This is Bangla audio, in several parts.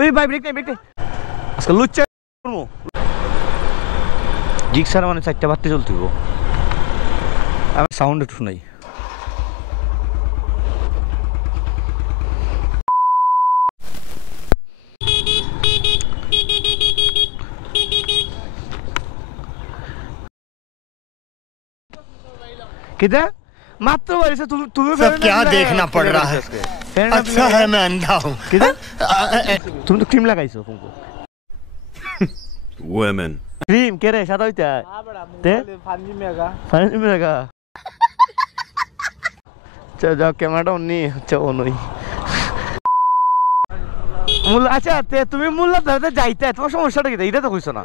ওই ভাই ব্রেক নেই আজকে লুচ্চা করবো জিক্সার মানে 4টা বাড়তে চলতে হইব আমার সাউন্ড একটু নাই किधर मात्र वैसे तुम्हें सब क्या देखना पड़ रहा है अच्छा है मैं अंधा हूँ किधर तुम तो क्रीम लगाई सो तुमको women क्रीम क्या रे शादा होता है ते फानी में लगा चल जाओ कैमरा उन्नी चलो उन्नी मुल्ला अच्छा ते तुम्हें मुल्ला दर्द जाइता है तुम्हारा समस्या क्या इधर तो कुछ सुना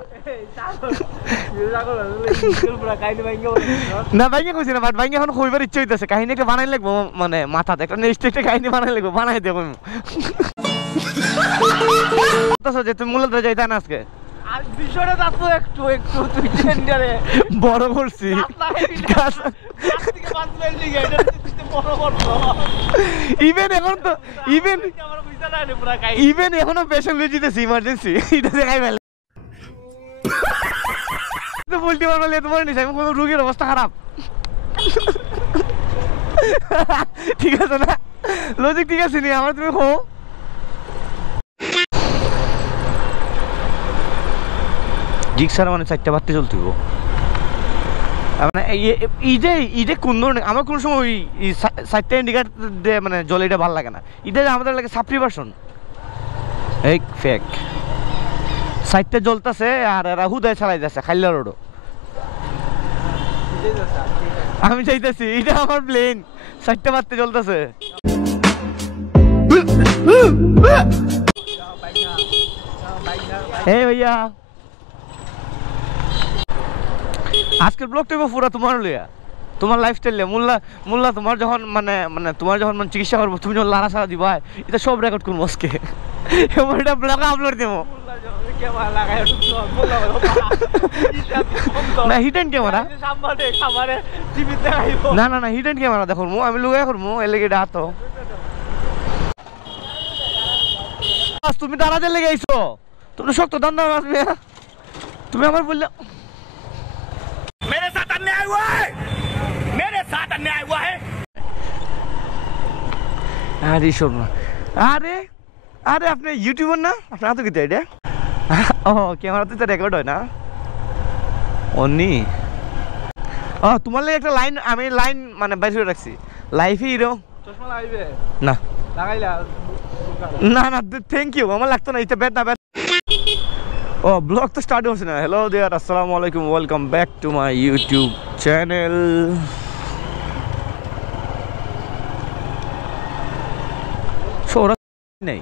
না ভাইঙ্গা কইছি না বাট ভাইঙ্গা এখন কইবার ইচ্ছা হইতাছে কাহিনী একটা বানাই লাগবো মানে মাথাতে একটা নেক্সট একটা কাহিনী বানাই লাগবো বানাই দেব তো যে তুমি মূলত যাইতা না আজকে আর বিষয়টা দাও একটু তুই টেন্ডারে বড় করছি ইভেন এখন তো ইভেন এখনো পেশেন্ট লজিতেছি ইমার্জেন্সি এটা দেখাই ফেলে তো বলতে পারবো না তোমার নিস আমি কোনো রোগীর অবস্থা খারাপ ঠিক আছে না লজিক ঠিক আছে নি আমার তুমি হো জিক্সার মানে 4টা বাড়তে চলতে হইব মানে ইডে কোন ধরনের আমার কোনো সময় ওই 4টা ইন্ডিকেটর দিয়ে মানে জল এটা ভালো লাগে না এটা আমাদের লাগে সাপ্রি ভার্সন এই ফেক 4টা জ্বলতেছে আর এরা হুদায় চালাই যাচ্ছে খাইলা রোডও আমি চাইতেছি এটা আমার প্লেন 4টা বাড়তে জ্বলতেছে এই ভাইয়া আজকের ব্লগটা পুরো তোমার লইয়া তোমার লাইফস্টাইল লিয়া মুল্লা তোমার যখন মানে তোমার যখন চিকিৎসা করবো তুমি যখন লাড়া সারা দিবা এটা সব রেকর্ড করবো আজকে এবার এটা ব্লগে আপলোড দেবো না হিডেন ক্যামেরা না না না হিডেন ক্যামেরা দেখো আমি লুগাই করবো এর লেগে এটা হাতো তুমি দাঁড়াতে লেগে আইছো তুমি শক্ত দান্দা আসবে তুমি আমার বললে मेरे साथ अन्याय हुआ है मेरे साथ अन्याय हुआ है আরে শোনো আরে আরে আপনি ইউটিউবার না আপনার তো কিতা এটা ও ক্যামেরাতে তো রেকর্ড হয় না অনি ও তোমার লাগে একটা লাইন আমি লাইন মানে বাইরে করে রাখছি লাইফে হিরো চশমা লাগাইবে না লাগাইলা না না থ্যাংক ইউ আমার লাগতো না এটা ব্যাড না ব্যাড ও ব্লগ তো স্টার্ট হচ্ছে না হ্যালো দেয়ার আসসালামু আলাইকুম welcome back to my YouTube channel সৌরা নেই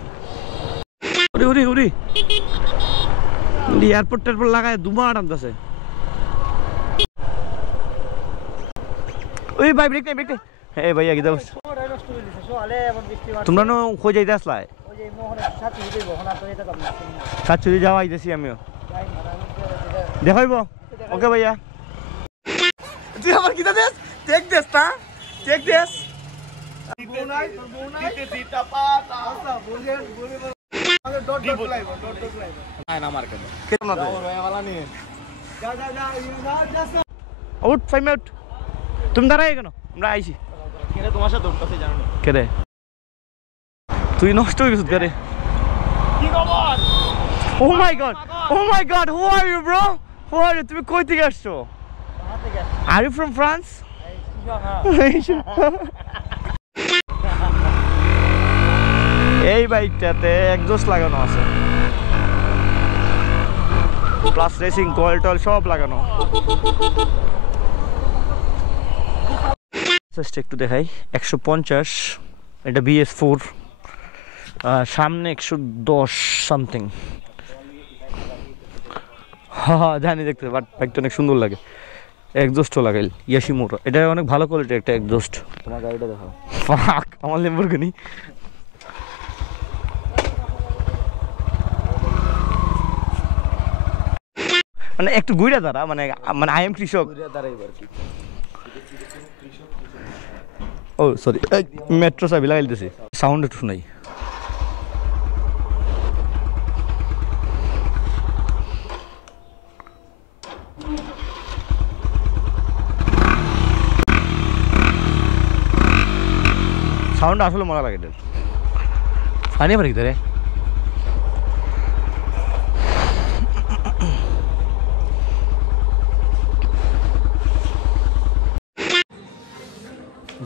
ওরে ওরে ওরে এয়ারপোর্ট টেয়ারপোর্ট লাগায় দুমার আনতেছে ওই ভাই ব্রেক নেই হ্যাঁ ভাইয়া কি দাও তোমরা নো কই যাইতে আসলাই সাতচুরি যাওয়া আইতেছি আমিও দেখাইব ওকে ভাইয়া তুই আমার কিতা দেশ চেক দেশ না চেক দেশ তুমি দাঁড়াই কেন আমরা আইছি তোমার সাথে দৌড়তেছি জানো না কে রে তুই নষ্ট হয়ে গেছিস রে Oh my god, who are you bro? Who are you? তুমি কই থেকে আসছো? Are you from France? এই বাইকটাতে এক্সজস্ট লাগানো আছে প্লাস রেসিং কয়েল টয়েল সব লাগানো জাস্ট একটু দেখাই 150 এটা BS4 সামনে 110 সামথিং হ্যাঁ জানি দেখতে বাট বাইকটা অনেক সুন্দর লাগে এক্সজস্টও লাগাইল ইয়াশিমোর এটা অনেক ভালো কোয়ালিটির একটা এক্সজস্ট তোমার গাড়িটা দেখাও ফাক আমার ল্যাম্বরগিনি মানে একটু ঘুরে দাঁড়া মানে আই এম কৃষক ও সরি মেট্রো চাবি লাগাই দিতেছি সাউন্ড একটু শুনাই সাউন্ড আসলে মজা লাগে এটার পানি পারি ভিতরে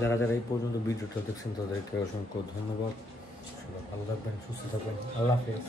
যারা যারা এই পর্যন্ত ভিডিওটা দেখছেন তাদেরকে অসংখ্য ধন্যবাদ। ভালো থাকবেন, সুস্থ থাকবেন, আল্লাহ হাফেজ।